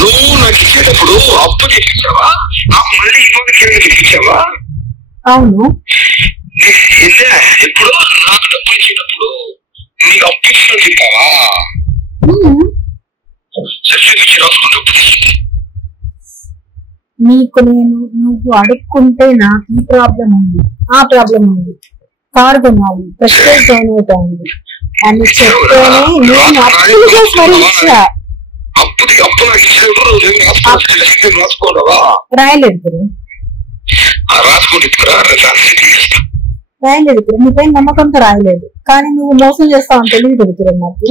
నువ్వు నాకు ఇచ్చేటప్పుడు అప్పు తెప్పించావా, నాకు మళ్ళీ ఇంకొకటి తెప్పించావా? అవును. ఎప్పుడు నాకు డబ్బు ఇచ్చేటప్పుడు నీకు అప్పు ఇచ్చిన చెప్పావా? సర్టిఫికెట్ రాసుకున్నప్పుడు నీకు నువ్వు అడుక్కుంటే నాకు ఈ ప్రాబ్లం ఉంది, ఆ ప్రాబ్లం ఉంది, కారు కొనాలి, ప్రెస్టేజ్ డొనేట్ అయింది అని చెప్తేనే నేను అప్పులు చేసి మరీ ఇచ్చా. రాయలేదు రాయలేదు నీపై నమ్మకంతో రాయలేదు, కానీ నువ్వు మోసం చేస్తావని తెలియదు కదా నాకు.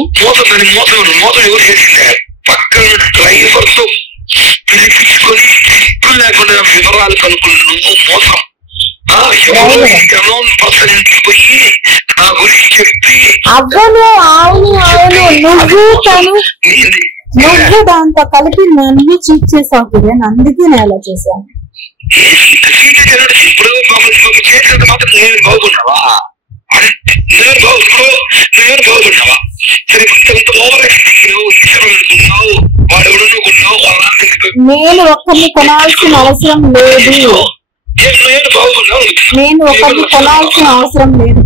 వివరాలు కనుక్కున్న నువ్వు మోసం అవ్వను. అవును అవును, నువ్వు దాంతో కలిపి నన్ను చీట్ చేసావు కదా, అందుకే నేను అలా చేశాను. ఇప్పుడు మాత్రం నేను బాగున్నావా? నేను బాగున్నావా? సరే నేను ఒక్కరిని కొనాల్సిన అవసరం లేదు, నేను ఒకరిని కొనాల్సిన అవసరం లేదు.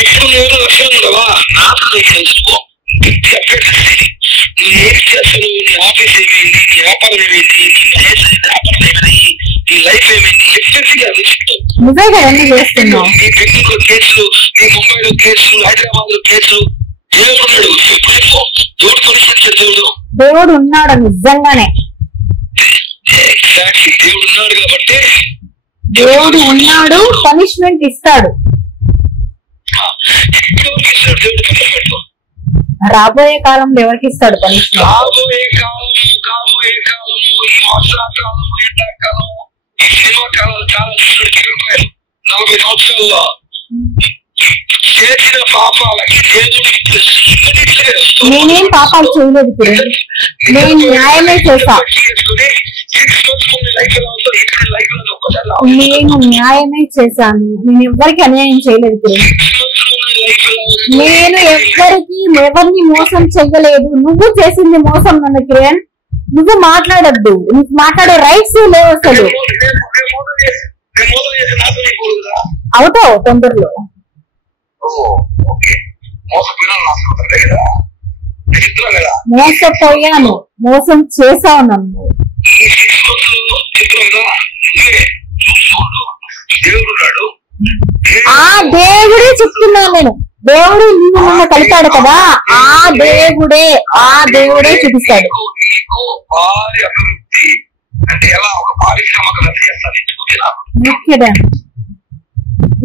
ఇప్పుడు నేను లక్ష్యం ఉండవా? నాకు తెలుసుకో, నువ్వు ఏం చేస్తావు, నీ ఆఫీస్ ఏమైంది, నీ వ్యాపారం ఏమైంది, నీ లైఫ్ ఏమైంది, ఎఫెక్ట్గా నువ్వే చేస్తున్నావు. నీ బెంగళూరు కేసులు, నీ ముంబైలో కేసులు, హైదరాబాద్ లో కేసులు, దేవుడు దేవుడు ఉన్నాడు నిజంగానే. దేవుడు ఉన్నాడు కాబట్టి దేవుడు ఉన్నాడు, పనిష్మెంట్ ఇస్తాడు. రాబోయే కాలంలో ఎవరికి ఇస్తాడు పనిష్మెంట్? రాబోయే కాలం ఈ వర్షాకాలం, ఎండాకాలం, ఈ సినిమా కాలం చాలా 40 సంవత్సరాల్లో చేసిన పాపాలకి నేనేం పాపాలు చేయలేదు, నేను న్యాయమే చేశా. నేను న్యాయమే చేశాను, నేను ఎవరికి అన్యాయం చేయలేదు. నేను ఎవరిని మోసం చెయ్యలేదు. నువ్వు చేసింది మోసం నన్ను కిరణ్. నువ్వు మాట్లాడద్దు, నీకు మాట్లాడే రైట్స్ లేవు అసలు. అవుతావు తొందరలో. మోసపోయాను, మోసం చేసావు నన్ను. ఆ దేవుడే చెప్తున్నాను నేను. దేవుడు నిన్ను నన్ను కలిపాడు కదా, ఆ దేవుడే చూపిస్తాడు.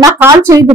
నా కాల్ చేయదు.